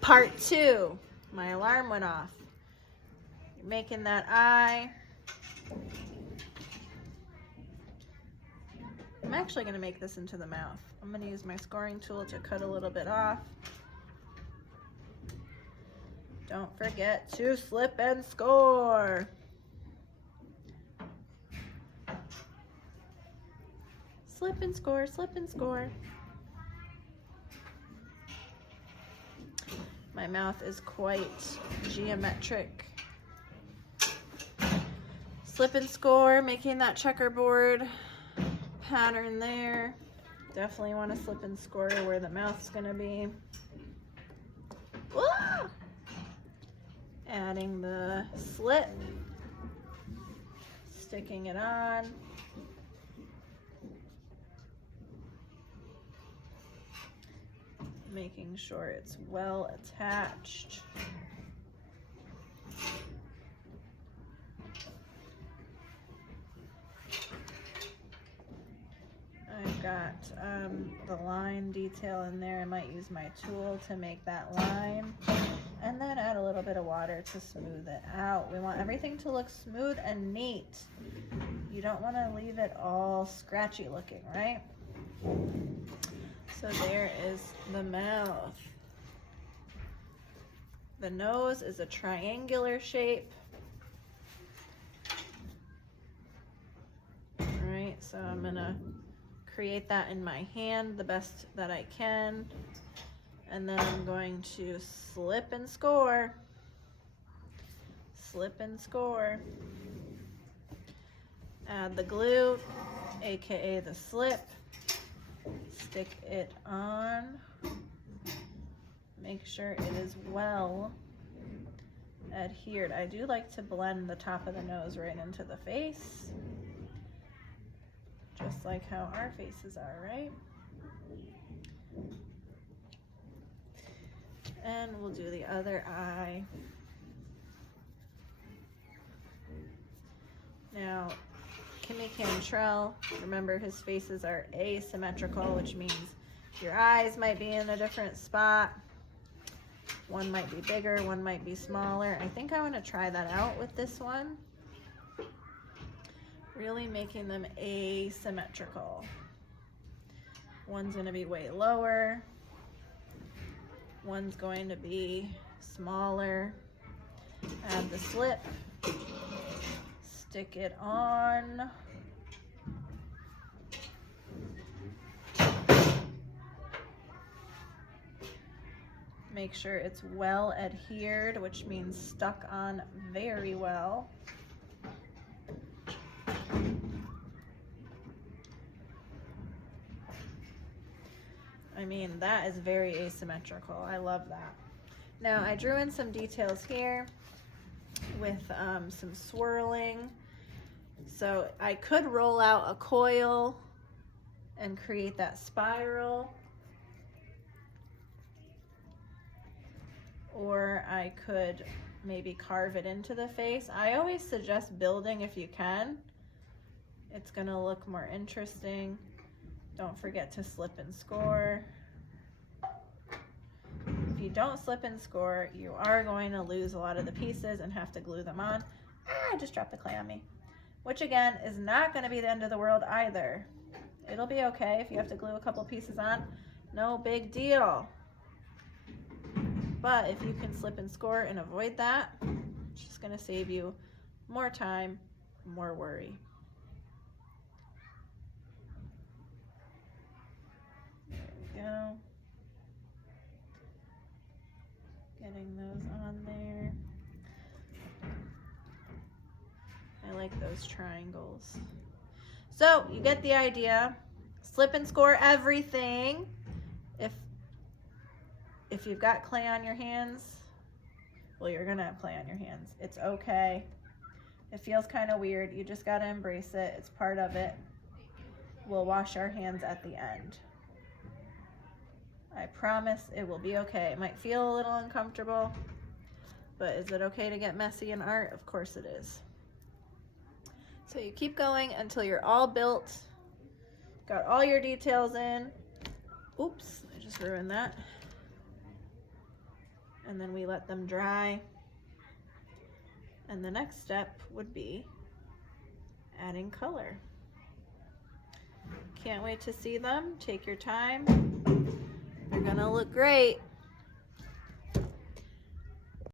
Part 2. My alarm went off. You're making that eye. I'm actually going to make this into the mouth. I'm going to use my scoring tool to cut a little bit off. Don't forget to slip and score. Slip and score, slip and score. My mouth is quite geometric. Slip and score, making that checkerboard pattern there. Definitely want to slip and score where the mouth's gonna be. Whoa! Adding the slip, sticking it on. Making sure it's well attached. I've got the line detail in there. I might use my tool to make that line and then add a little bit of water to smooth it out. We want everything to look smooth and neat. You don't want to leave it all scratchy looking, right? So there is the mouth. The nose is a triangular shape. All right, so I'm gonna create that in my hand the best that I can. And then I'm going to slip and score. Slip and score. Add the glue, AKA the slip. Stick it on. Make sure it is well adhered. I do like to blend the top of the nose right into the face, just like how our faces are, right? And we'll do the other eye. Now, Kimmy Cantrell, remember his faces are asymmetrical, which means your eyes might be in a different spot. One might be bigger, one might be smaller. I think I want to try that out with this one. Really making them asymmetrical. One's going to be way lower. One's going to be smaller. Add the slip. Stick it on. Make sure it's well adhered, which means stuck on very well. I mean, that is very asymmetrical. I love that. Now, I drew in some details here with some swirling. So I could roll out a coil and create that spiral. Or I could maybe carve it into the face. I always suggest building if you can. It's gonna look more interesting. Don't forget to slip and score. If you don't slip and score, you are going to lose a lot of the pieces and have to glue them on. I just dropped the clay on me. Which again, is not gonna be the end of the world either. It'll be okay if you have to glue a couple pieces on. No big deal. But if you can slip and score and avoid that, it's just gonna save you more time, more worry. There we go. Getting those on there. I like those triangles. So you get the idea. Slip and score everything. If you've got clay on your hands, well, you're gonna have clay on your hands. It's okay. It feels kind of weird. You just gotta embrace it. It's part of it. We'll wash our hands at the end. I promise it will be okay. It might feel a little uncomfortable, but is it okay to get messy in art? Of course it is. So you keep going until you're all built, got all your details in. Oops, I just ruined that. and then we let them dry. And the next step would be adding color. Can't wait to see them. Take your time. They're gonna look great.